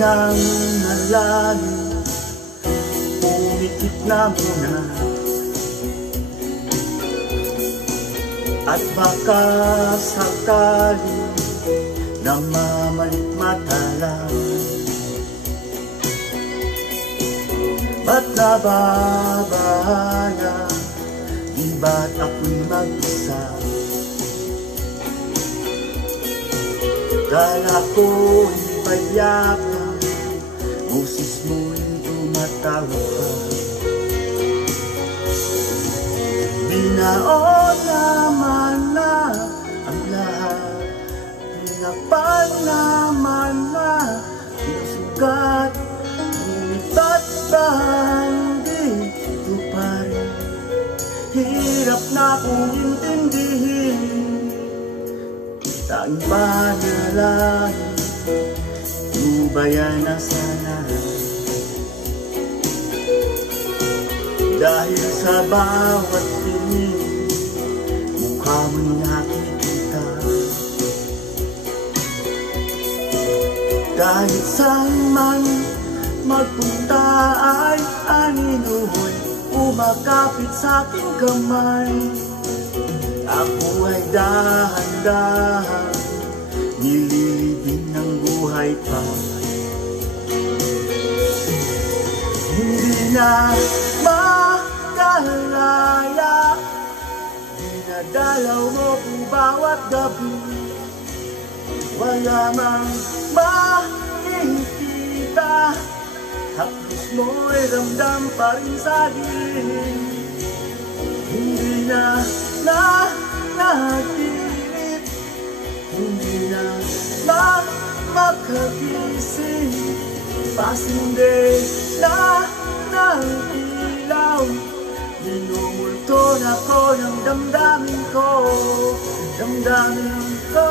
pahingang nalalim, umikit na muna. At baka sakali na mamalikmata lang. Ba't nababahala? Di ba't ako'y mag-isa? Kala ko'y payakan, boses mo'y tumatawag pa. Binaon naman na ang lahat, tinapal naman na ang sugat. Ngunit ba't ba dito pa rin? Hirap na kong intindihin. Tanging panalangin, lubayan na sana. Dahil sa bawat tingin, mukha mo'y nakikita. Kahit saan man magpunta ay aninuhoy umakapit sa aking kamay. Ako ay dahan-dahan nililibing ng buhay pa. Hindi na makalaya, dinadalaw mo po bawat gabi. Wala mang makikita, haplos mo'y ramdam pa rin sa dilim. Hindi na natilit, hindi na makagising. Pasinde na ng ilaw, minumulto na ko ng damdamin ko, damdamin ko.